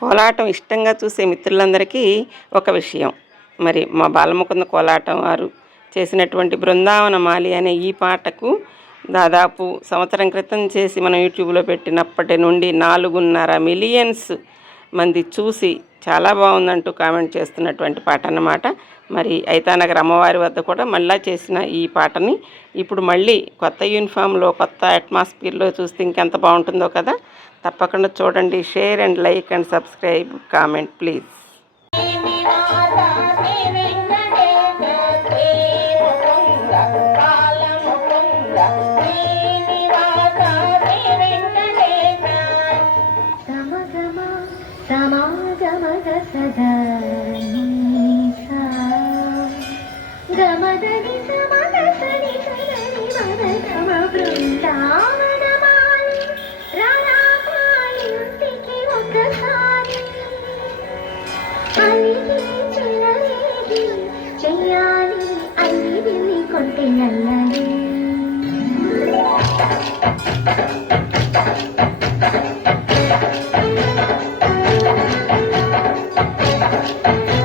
కోలాటం ఇష్టంగా చూసే మిత్రులందరికీ ఒక విషయం. మరి మా బాలముకుంద కోలాటం వారు చేసినటువంటి బృందావన మాలి అనే ఈ పాటకు దాదాపు సంవత్సరం క్రితం చేసి మనం యూట్యూబ్లో పెట్టినప్పటి నుండి నాలుగున్నర మిలియన్స్ మంది చూసి చాలా బాగుందంటూ కామెంట్ చేస్తున్నటువంటి పాట అన్నమాట. మరి ఐతానగర్ అమ్మవారి వద్ద కూడా మళ్ళా చేసిన ఈ పాటని ఇప్పుడు మళ్ళీ కొత్త యూనిఫామ్లో కొత్త అట్మాస్ఫియర్లో చూస్తే ఇంకెంత బాగుంటుందో కదా. తప్పకుండా చూడండి share and like and subscribe comment please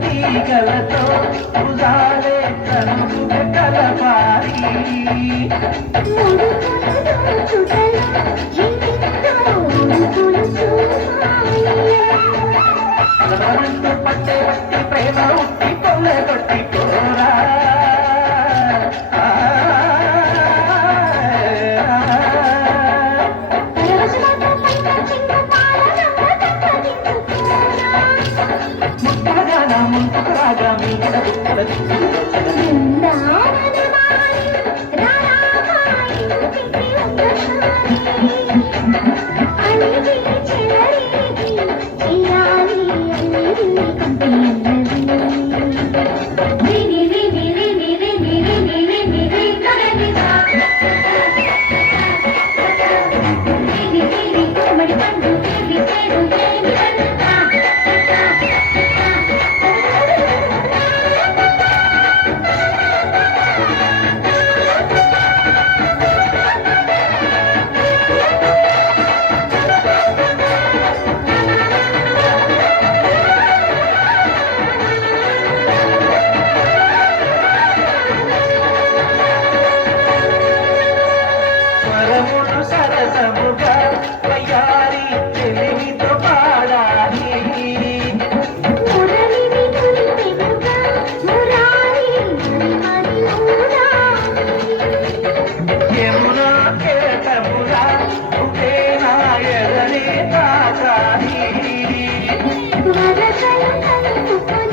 తీగలతో ఉదాలే కనుక కలపాలి పట్టే పట్టి ప్రేమ ఉట్టి పొల్లె కొట్టి కోరా ముందుకు రాగా సరసముగా వయ్యారి చెలిమితో పాడాలి. యమునా కేటములా ఒకే నాయరనే తాకాలి తిరగమంటుకున్న